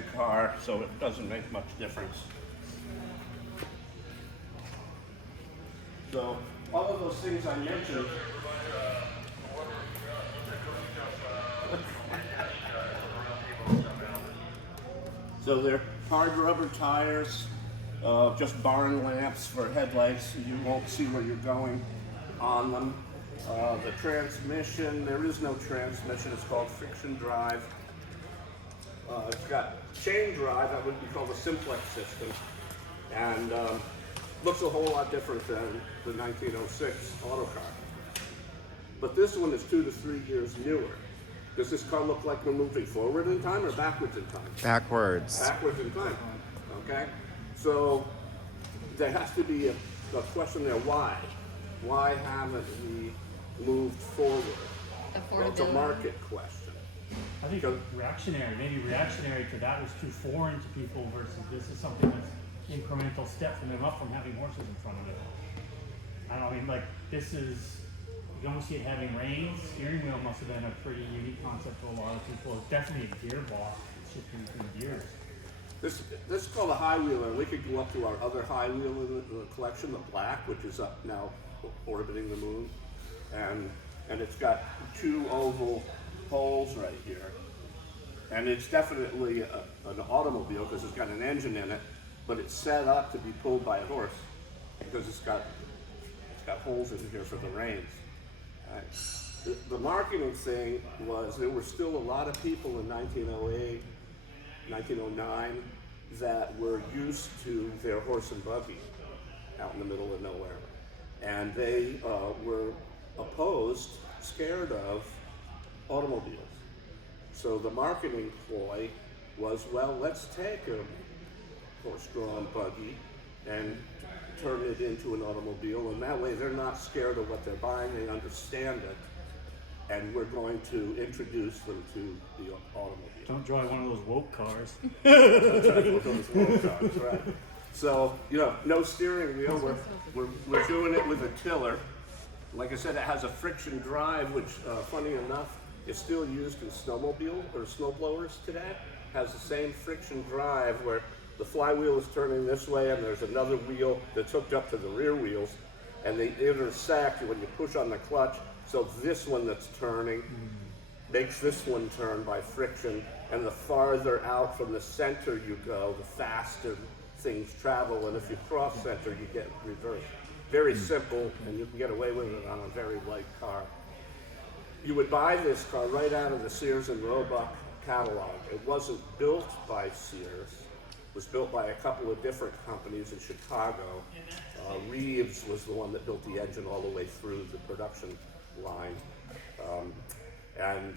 same car, so it doesn't make much difference. So all of those things I mentioned, so they're hard rubber tires, just barn lamps for headlights, so you won't see where you're going on them. The transmission, there is no transmission, it's called friction drive. It's got chain drive, that would be called a simplex system, and looks a whole lot different than the 1906 auto car. But this one is 2 to 3 years newer. Does this car look like we're moving forward in time or backwards in time? Backwards. Backwards in time, okay? So there has to be a question there, why? Why haven't we moved forward? Well, it's a market question. I think maybe reactionary to that was too foreign to people versus this is something that's incremental step from them up from having horses in front of it. I don't know, I mean, like, this is, you don't see it having reins. Steering wheel must have been a pretty unique concept to a lot of people. It's definitely a gearbox, it's shifting between gears. This is called a high wheeler. We could go up to our other high wheel in the collection, the black, which is up now orbiting the moon. And it's got 2 oval holes right here. And it's definitely an automobile because it's got an engine in it, but it's set up to be pulled by a horse because it's got holes in here for the reins. Right. The marketing thing was there were still a lot of people in 1908, 1909 that were used to their horse and buggy out in the middle of nowhere. And they were opposed, scared of automobiles. So the marketing ploy was, well, let's take a horse-drawn buggy and turn it into an automobile, and that way they're not scared of what they're buying, they understand it, and we're going to introduce them to the automobile. Don't drive one of those woke cars. Don't drive one of those woke cars, right. So, no steering wheel, we're doing it with a tiller. Like I said, it has a friction drive, which, funny enough, is still used in snowmobile or snowblowers today. Has the same friction drive where the flywheel is turning this way and there's another wheel that's hooked up to the rear wheels and they intersect when you push on the clutch. So this one that's turning makes this one turn by friction, and the farther out from the center you go, the faster things travel, and if you cross center, you get reversed. Very simple, and you can get away with it on a very light car. You would buy this car right out of the Sears and Roebuck catalog. It wasn't built by Sears. It was built by a couple of different companies in Chicago. Reeves was the one that built the engine all the way through the production line. And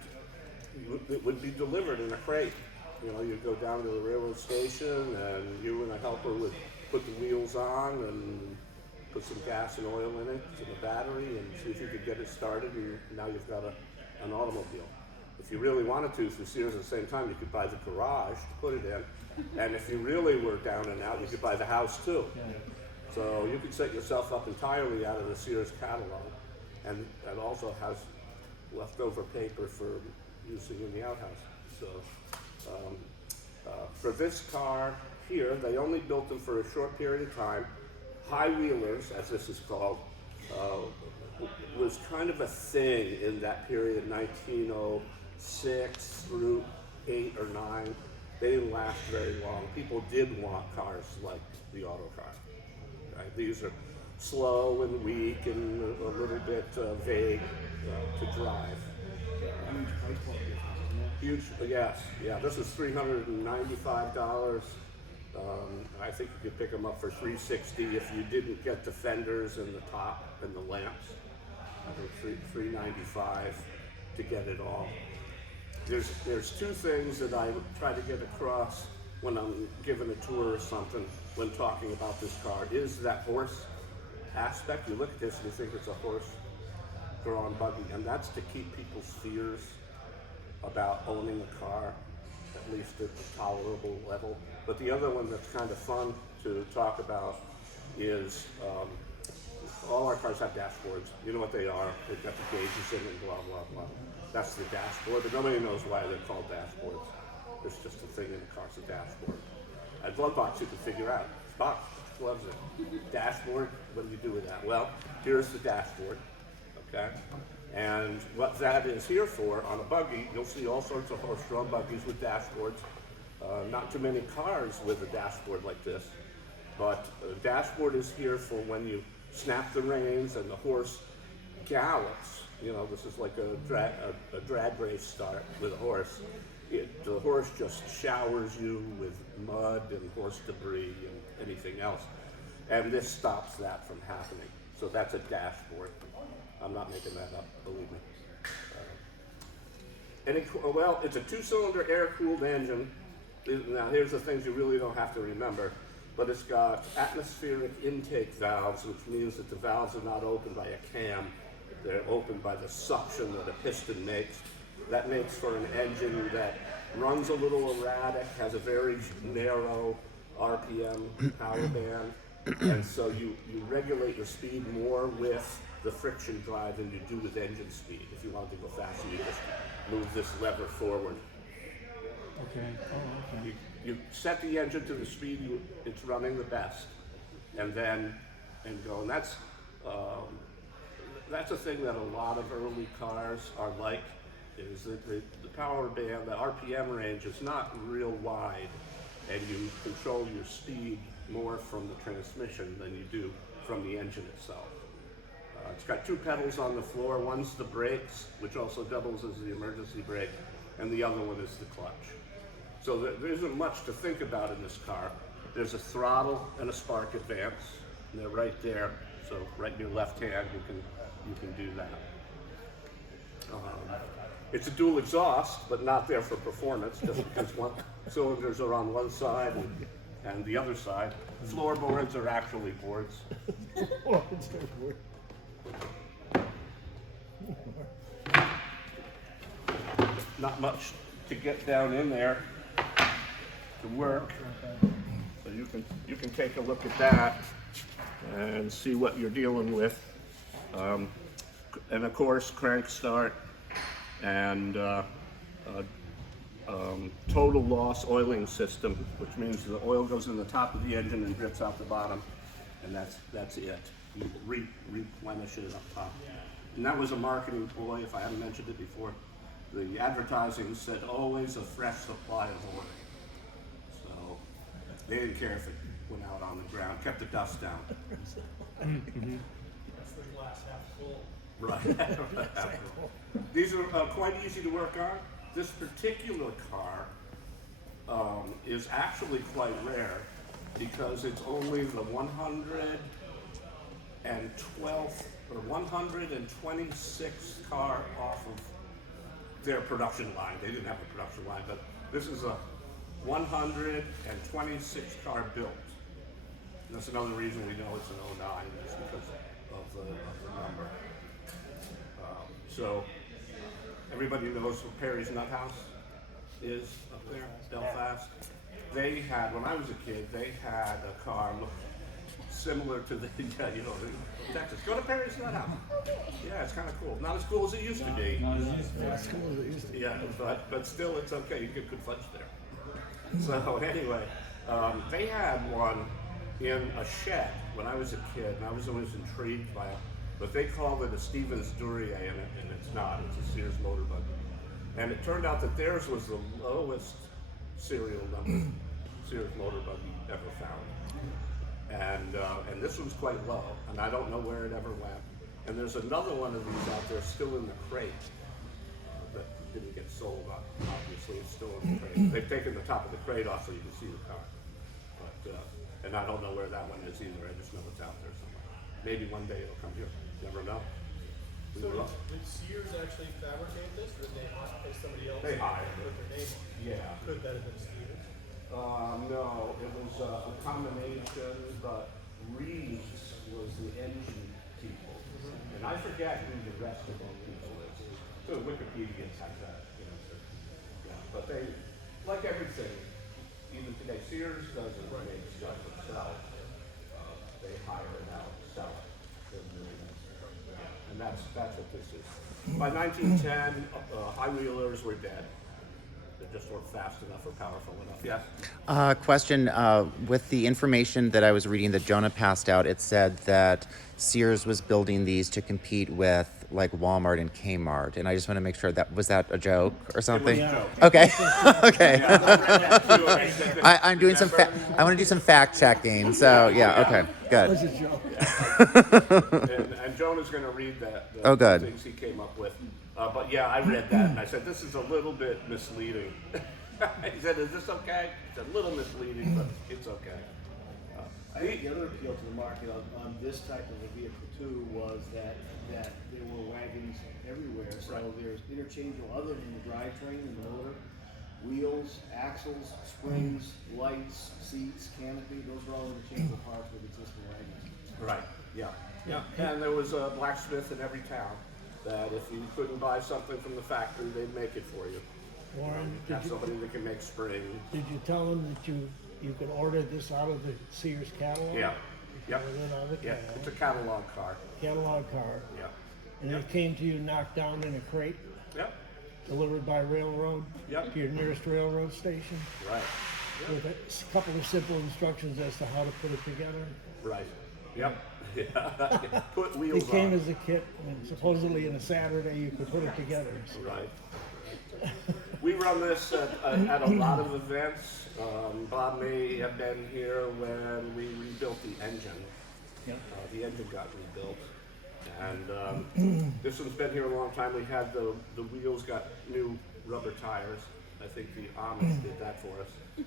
it would be delivered in a crate. You'd go down to the railroad station and you and a helper would put the wheels on and put some gas and oil in it, and a battery, and see if you could get it started, and now you've got an automobile. If you really wanted to, through Sears at the same time, you could buy the garage to put it in, and if you really were down and out, you could buy the house too. So you could set yourself up entirely out of the Sears catalog, and it also has leftover paper for using in the outhouse. So for this car here, they only built them for a short period of time. High wheelers, as this is called, was kind of a thing in that period, 1906 through 8 or 9. They didn't last very long. People did want cars like the auto car. Right? These are slow and weak and a little bit vague to drive. Huge, yes, yeah. This is $395. I think you could pick them up for $360 if you didn't get the fenders and the top and the lamps. I think $395 to get it all. There's 2 things that I try to get across when I'm giving a tour or something when talking about this car. Is that horse aspect. You look at this and you think it's a horse-drawn buggy, and that's to keep people's fears about owning a car, at least at a tolerable level. But the other one that's kind of fun to talk about is all our cars have dashboards. You know what they are. They've got the gauges in and blah, blah, blah. That's the dashboard, but nobody knows why they're called dashboards. There's just a thing in the car, it's a dashboard. A glove box you can figure out. It's box, gloves it. Dashboard, what do you do with that? Well, here's the dashboard, okay? And what that is here for, on a buggy, you'll see all sorts of horse-drawn buggies with dashboards. Not too many cars with a dashboard like this, but a dashboard is here for when you snap the reins and the horse gallops. You know, this is like a drag race start with a horse. The horse just showers you with mud and horse debris and anything else. And this stops that from happening. So that's a dashboard. I'm not making that up, believe me. Well, it's a 2-cylinder air-cooled engine. Now, here's the things you really don't have to remember. But it's got atmospheric intake valves, which means that the valves are not opened by a cam. They're opened by the suction that a piston makes. That makes for an engine that runs a little erratic, has a very narrow RPM power band, and so you regulate your speed more with the friction drive than you do with engine speed. If you wanted to go faster, you just move this lever forward. Okay. Oh, okay. You set the engine to the speed it's running the best, and then go. And that's a thing that a lot of early cars are like. Is that the power band, the RPM range is not real wide, and you control your speed more from the transmission than you do from the engine itself. It's got 2 pedals on the floor. One's the brakes, which also doubles as the emergency brake, and the other one is the clutch. So there isn't much to think about in this car. There's a throttle and a spark advance, and they're right there. So right in your left hand, you can do that. It's a dual exhaust, but not there for performance, just because cylinders are on one side and the other side. Floorboards are actually boards. Not much to get down in there to work. So you can take a look at that and see what you're dealing with. And of course, crank start and total loss oiling system, which means the oil goes in the top of the engine and drips out the bottom, and that's it. You replenish it up top. And that was a marketing ploy, if I haven't mentioned it before. The advertising said always a fresh supply of oil. So they didn't care if it went out on the ground, kept the dust down. That's the glass half full. Right. These are quite easy to work on. This particular car is actually quite rare because it's only the 112th or 126th car off of their production line. They didn't have a production line, but this is a 126th car built. And that's another reason we know it's an 09, is because of the number. So everybody knows what Perry's Nut House is up there, Belfast. They had, when I was a kid, they had a car similar to the, Texas. Go to Perry's Nut House. Yeah, it's kind of cool. Not as cool as it used to be. Not as used to. That's cool as it used to be. Yeah, but still, it's okay. You get good fudge there. So anyway, they had one in a shed when I was a kid, and I was always intrigued by it. But they called it a Stevens Duryea, and it's not. It's a Sears Motor Buggy. And it turned out that theirs was the lowest serial number Sears Motor Buggy ever found. And this one's quite low, and I don't know where it ever went. And there's another one of these out there still in the crate that didn't get sold, obviously. It's still in the crate. They've taken the top of the crate off so you can see the car. But, and I don't know where that one is either. I just know it's out there somewhere. Maybe one day it'll come here. Never know. So did Sears actually fabricate this, or did they pay somebody else They hired to put their name on it? Yeah. Could that have been Stevens? No, it was a combination, but Reeves was the engine people. And I forget who the rest of those people is. So Wikipedia has that answer. Yeah, but they, like everything, even today, Sears doesn't make stuff itself. They hire it out, sell it. And that's what this is. By 1910, high wheelers were dead. They just weren't fast enough or powerful enough. Yes? Question, with the information that I was reading that Jonah passed out, it said that Sears was building these to compete with like Walmart and Kmart, and I just want to make sure that was that a joke or something? It was a joke. Okay, okay. Yeah, I read that too, and I said that- I'm doing I want to do some fact checking, so yeah, okay, good. Was a joke. and Jonah's going to read that. Oh, good. The things he came up with. But yeah, I read that and I said, this is a little bit misleading. He said, is this okay? It's a little misleading, but it's okay. I think the other appeal to the market on this type of a vehicle too was that there were wagons everywhere. So Right. there's interchangeable other than the drivetrain and the motor, wheels, axles, springs, lights, seats, canopy. Those are all interchangeable parts with existing wagons. Right, yeah. Yeah, and there was a blacksmith in every town that if you couldn't buy something from the factory, they'd make it for you. Warren, Have somebody that can make springs. did you tell them that you could order this out of the Sears catalog? Yeah, yep, Order it out of the yeah, it's a catalog car. catalog car. Yeah, And it came to you knocked down in a crate, yep, delivered by railroad Yep. to your nearest railroad station right, with a couple of simple instructions as to how to put it together. right, yep. Yeah. Put It wheels came on. as a kit, and supposedly in a Saturday you could put it together. Right. We run this at a lot of events. Bob may have been here when we rebuilt the engine. Yep. The engine got rebuilt. And this one's been here a long time. We had the wheels got new rubber tires. I think the Amish did that for us.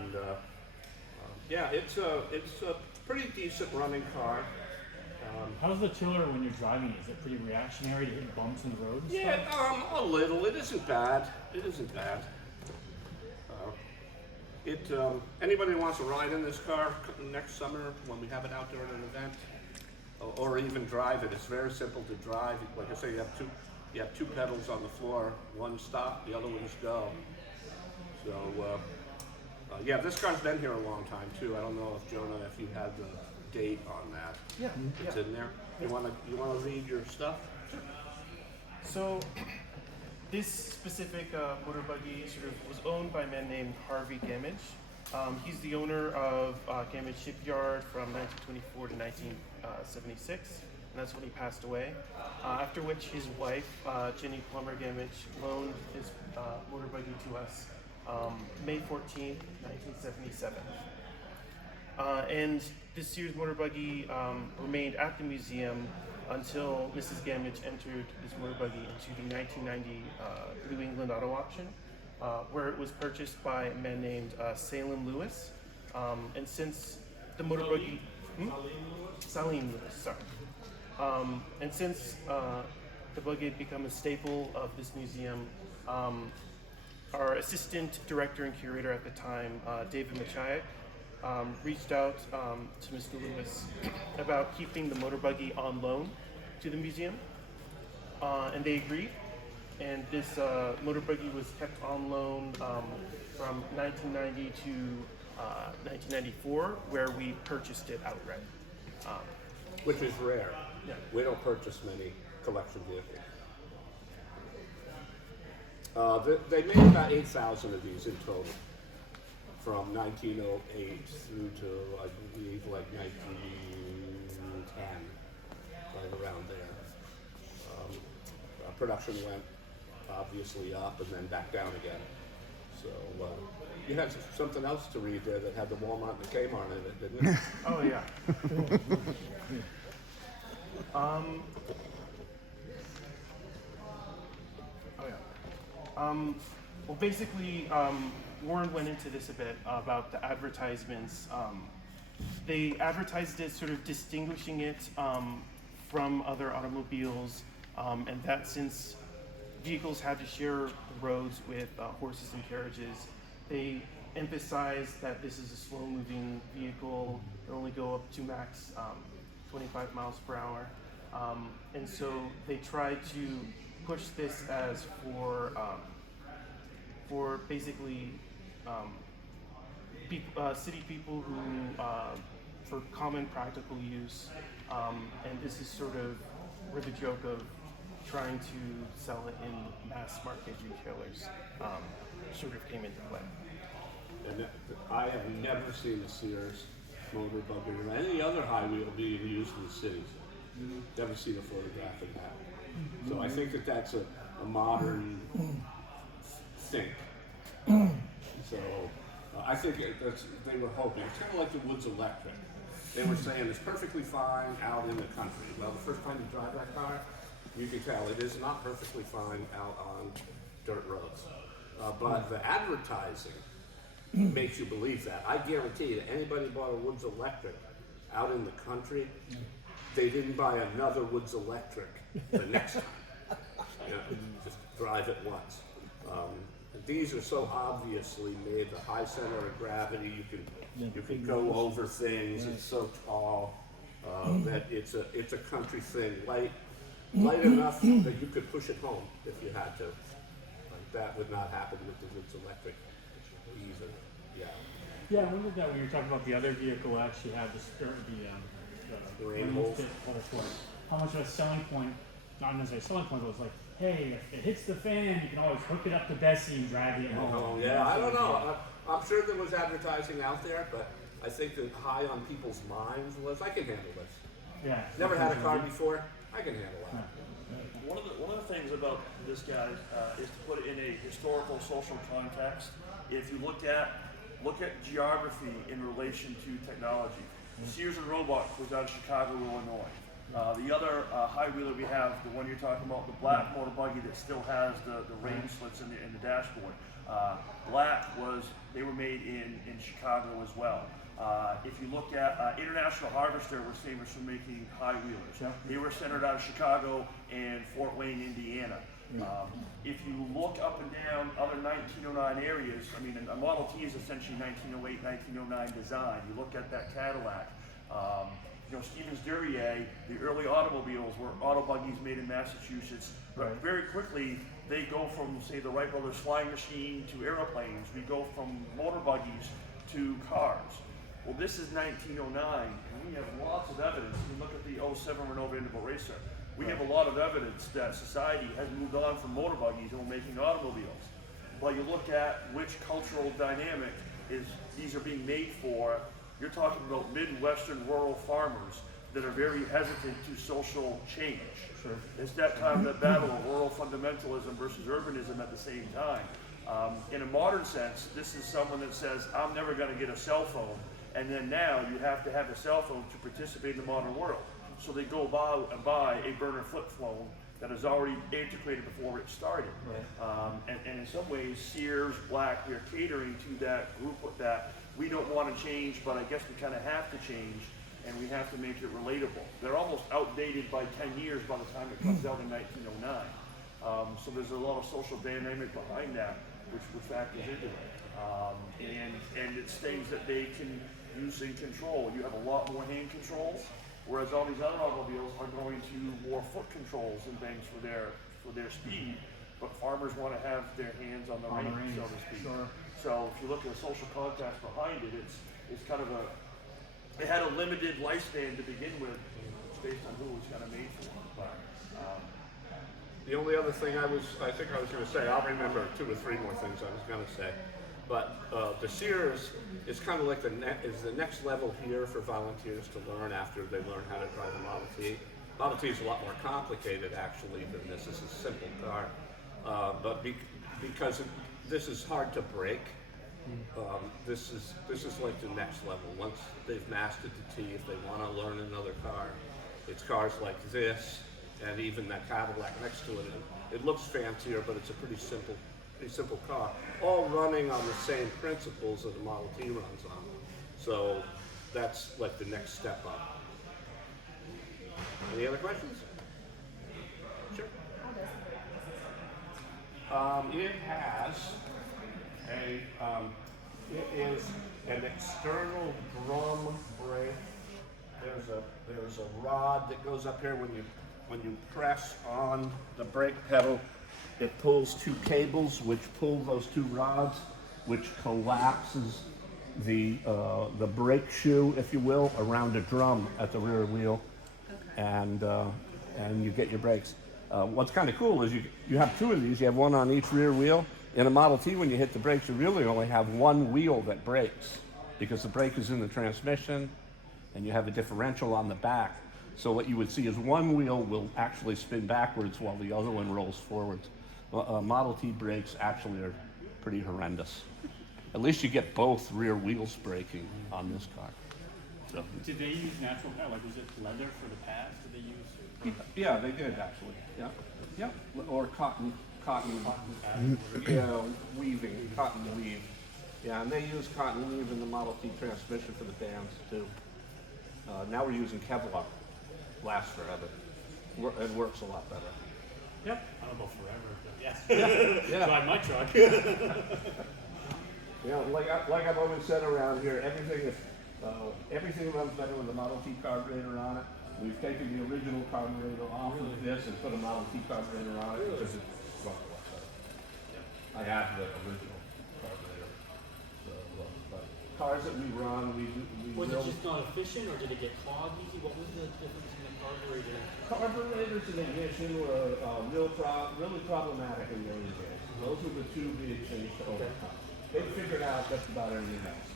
And yeah, it's a pretty decent running car. How's the tiller when you're driving? Is it pretty reactionary to hit bumps in the road and Yeah, stuff? a little. It isn't bad. It isn't bad. Anybody who wants to ride in this car next summer when we have it out there at an event, or even drive it, it's very simple to drive. Like I say, you have two pedals on the floor. One stop, the other one's go. So yeah, this car's been here a long time too. I don't know if Jonah, if you had the date on that. Yeah. It's in there. You wanna read your stuff? So, this specific motor buggy sort of was owned by a man named Harvey Gamage. He's the owner of Gamage Shipyard from 1924 to 1976, and that's when he passed away. After which his wife, Jennie Plummer Gamage, loaned his motor buggy to us May 14th, 1977. And this Sears Motor Buggy remained at the museum until Mrs. Gamage entered this motor buggy into the 1990 New England Auto Auction, where it was purchased by a man named Salim Lewis. And since the motor buggy... Salim Lewis, sorry. And since the buggy had become a staple of this museum, our Assistant Director and Curator at the time, David Machaiek, reached out to Mr. Lewis about keeping the motor buggy on loan to the museum, and they agreed. And this motor buggy was kept on loan from 1990 to 1994, where we purchased it outright. Which is rare. Yeah. We don't purchase many collection vehicles. They made about 8,000 of these in total, from 1908 through to, I believe, like 1910, right around there. Production went obviously up and then back down again. So you had something else to read there that had the Walmart and the Kmart in it, didn't you? Oh yeah. Well, basically, Warren went into this a bit about the advertisements. They advertised it, sort of distinguishing it from other automobiles, and that since vehicles had to share roads with horses and carriages, they emphasized that this is a slow-moving vehicle. It only go up to max 25 miles per hour, and so they tried to push this as for basically city people who for common practical use, and this is sort of where the joke of trying to sell it in mass market retailers sort of came into play. And I have never seen a Sears Motor Buggy or any other high wheel being used in the cities. Never seen a photograph of that. So I think that that's a modern thing. So I think they were hoping. It's kind of like the Woods Electric. They were saying it's perfectly fine out in the country. Well, the first time you drive that car, you can tell it is not perfectly fine out on dirt roads. But the advertising makes you believe that. I guarantee that anybody bought a Woods Electric out in the country, they didn't buy another Woods Electric the next time. You know, just drive it once. These are so obviously made, the high center of gravity, you can go over things, it's so tall, that it's a country thing, light enough that you could push it home if you had to. That would not happen with the Woods Electric either. Yeah, I wondered that when you were talking about the other vehicle actually had the Rain holes. How much of a selling point, not necessarily a selling point, but it was like, hey, if it hits the fan, you can always hook it up to Bessie and drag it home. Oh, yeah, I don't know. I'm sure there was advertising out there, but I think that high on people's minds was, I can handle this. Yeah. Never had a car before, I can handle that. One of the things about this guy is to put it in a historical, social context. If you look at geography in relation to technology, Sears and Roebuck was out of Chicago, Illinois. The other high wheeler we have, the one you're talking about, the black motor buggy that still has the rain slits in the dashboard. They were made in Chicago as well. If you look at International Harvester was famous for making high wheelers. Yeah. They were centered out of Chicago and Fort Wayne, Indiana. If you look up and down other 1909 areas, I mean, a Model T is essentially 1908, 1909 design. You look at that Cadillac. Stevens Duryea, the early automobiles were auto buggies made in Massachusetts, but very quickly they go from, say, the Wright Brothers flying machine to airplanes. We go from motor buggies to cars. Well, this is 1909, and we have lots of evidence. You look at the 07 Renault Vanderbilt Racer. We have a lot of evidence that society has moved on from motor buggies and we're making automobiles. But you look at which cultural dynamic is these are being made for. You're talking about Midwestern rural farmers that are very hesitant to social change. Sure. It's that kind of battle of rural fundamentalism versus urbanism at the same time. In a modern sense, this is someone that says, I'm never going to get a cell phone, and then now you have to have a cell phone to participate in the modern world. So they go buy a burner flip phone that is already antiquated before it started. And in some ways, Sears, Black, we are catering to that group with that. We don't want to change, but I guess we kind of have to change, and we have to make it relatable. They're almost outdated by 10 years by the time it comes out in 1909. So there's a lot of social dynamic behind that, which factors into it. And it's things that they can use and control. You have a lot more hand controls, whereas all these other automobiles are going to more foot controls and things for their speed. But farmers want to have their hands on the reins, so to speak. Sure. So if you look at the social context behind it, it's kind of it had a limited lifespan to begin with, based on who it was kind of made for. But The only other thing I think I was going to say, I'll remember 2 or 3 more things I was going to say, but the Sears is kind of like the next level here for volunteers to learn after they learn how to drive a Model T. Model T is a lot more complicated actually than this. This is a simple car, but because this is hard to break. This is like the next level. Once they've mastered the T, if they want to learn another car, it's cars like this, and even that Cadillac next to it. It looks fancier, but it's a pretty simple car, all running on the same principles that the Model T runs on. So that's like the next step up. Any other questions? Sure. It has it is an external drum brake. There's a rod that goes up here when you press on the brake pedal. It pulls 2 cables which pull those 2 rods, which collapses the brake shoe, if you will, around a drum at the rear wheel, and you get your brakes. What's kind of cool is you have two of these. You have one on each rear wheel. In a Model T, when you hit the brakes, you really only have one wheel that brakes because the brake is in the transmission and you have a differential on the back. So what you would see is one wheel will actually spin backwards while the other one rolls forwards. Model T brakes actually are pretty horrendous. At least you get both rear wheels braking on this car. So. Did they use natural hair? Like, was it leather for the pads? Did they use? Yeah, they did actually. Yeah, yeah, or cotton, yeah, weaving, cotton weave. Yeah, and they use cotton weave in the Model T transmission for the bands too. Now we're using Kevlar. Lasts forever. It works a lot better. Yep. I don't know forever, but yeah. Drive my truck. Yeah, like I've always said around here, everything runs better with a Model T carburetor on it. We've taken the original carburetor off of this and put a Model T carburetor on it because it's run a lot better. I have the original carburetor. So, but cars that we run, we Was will. it just not efficient, or did it get clogged easy? What was the difference in the carburetor? Carburetors and ignition were really problematic in the early days. Those were the two big things to overcome. They figured out just about everything else.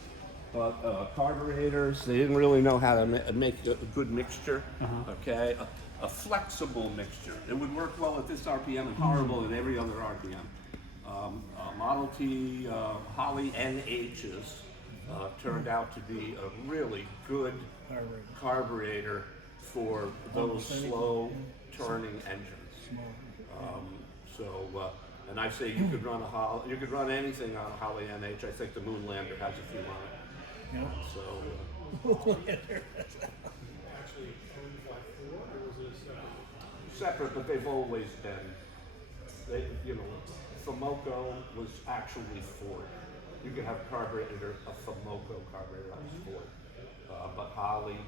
But carburetors, they didn't really know how to make a good mixture. Okay, a flexible mixture. It would work well at this RPM and horrible at every other RPM. Model T Holly NHs turned out to be a really good carburetor for those slow turning engines. And I say you could run you could run anything on a Holly NH. I think the Moonlander has a few on it. Yeah. So Actually owned by Ford, or was it separate? separate, but they've always been. Fomoco was actually Ford. You could have a carburetor, a Fomoco carburetor, that was Ford. But Holly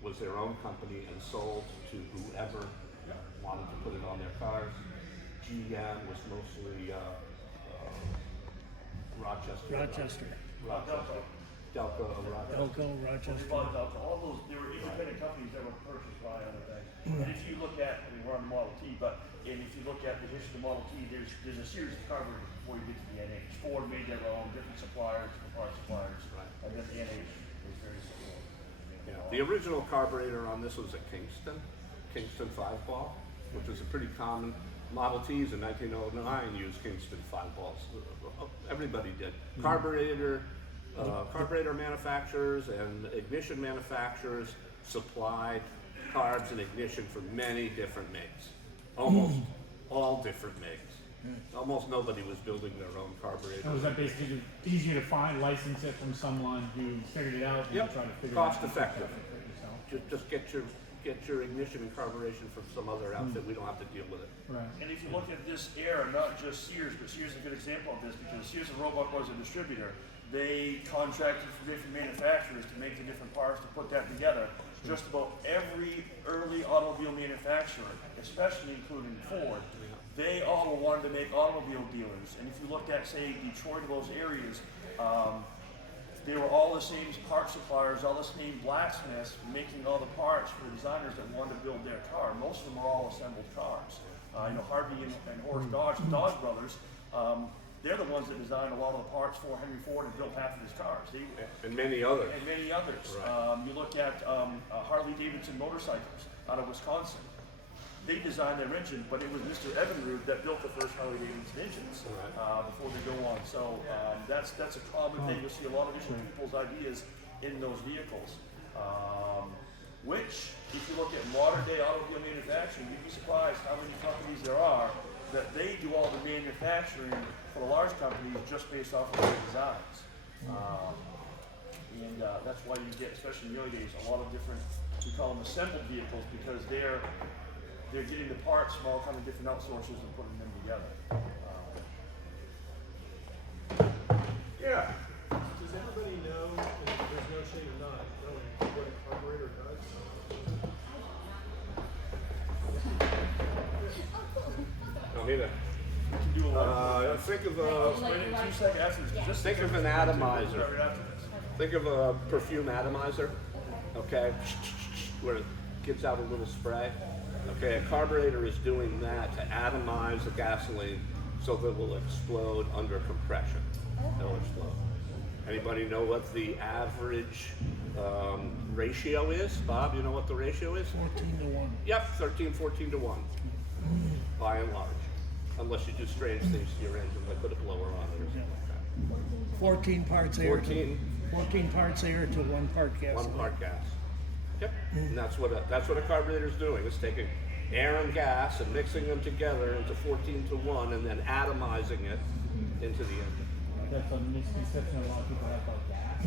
was their own company and sold to whoever wanted to put it on their cars. GM was mostly Rochester. Delco of Rochester. Elko, Rochester. All those, they were independent companies that were purchased by other things. And if you look at, we're on the Model T, and if you look at the history of the Model T, there's a series of carburetors before you get to the NH. Ford made their own, different suppliers, different parts suppliers, and then the NH was very similar. The original carburetor on this was a Kingston 5-ball, which was a pretty common. Model Ts in 1909 used Kingston 5-balls. Everybody did. Carburetor manufacturers and ignition manufacturers supplied carbs and ignition for many different makes. Almost all different makes. Almost nobody was building their own carburetor. And was that basically easier to find, license it from someone who figured it out, and Yep. try to figure it out? Cost effective. yourself? Just get your ignition and carburation from some other outfit. We don't have to deal with it. Right. And if you look at this era, not just Sears, but Sears is a good example of this because Sears and Roebuck was a distributor. They contracted for different manufacturers to make the different parts to put that together. Just about every early automobile manufacturer, especially including Ford, they all wanted to make automobile dealers. And if you looked at, say, Detroit or those areas, they were all the same part suppliers, all the same blacksmiths making all the parts for the designers that wanted to build their car. Most of them were all assembled cars. Harvey and Horace Dodge, the Dodge brothers, they're the ones that designed a lot of the parts for Henry Ford and built half of his cars. And many others. And many others. Right. You look at Harley Davidson motorcycles out of Wisconsin. They designed their engine, but it was Mr. Evinrude that built the first Harley Davidson engines before they go on. So that's a common thing. You'll see a lot of different people's ideas in those vehicles. Which, if you look at modern day automobile manufacturing, you'd be surprised how many companies there are that they do all the manufacturing for the large companies just based off of their designs. That's why you get, especially in the early days, a lot of different, we call them assembled vehicles because they're getting the parts from all kind of different outsourcers and putting them together. Yeah. Does everybody know, and there's no shame in not knowing what a carburetor does? Don't need it. You can do a lot. Think of Explain it in 2 seconds after this. Just think of an atomizer. Right after this. Think of a perfume atomizer, okay, where it gives out a little spray. Okay, a carburetor is doing that to atomize the gasoline so that it will explode under compression. It'll explode. Anybody know what the average ratio is? Bob, you know what the ratio is? 14 to 1. Yep, 13, 14 to 1, by and large. Unless you do strange things to your engine, like put a blower on it or something like that. 14 parts air. 14. 14 parts air to 1 part gas. 1 part gas. Yep, and that's what a carburetor is doing. It's taking air and gas and mixing them together into 14 to 1 and then atomizing it into the engine. That's a misconception a lot of people have about gas.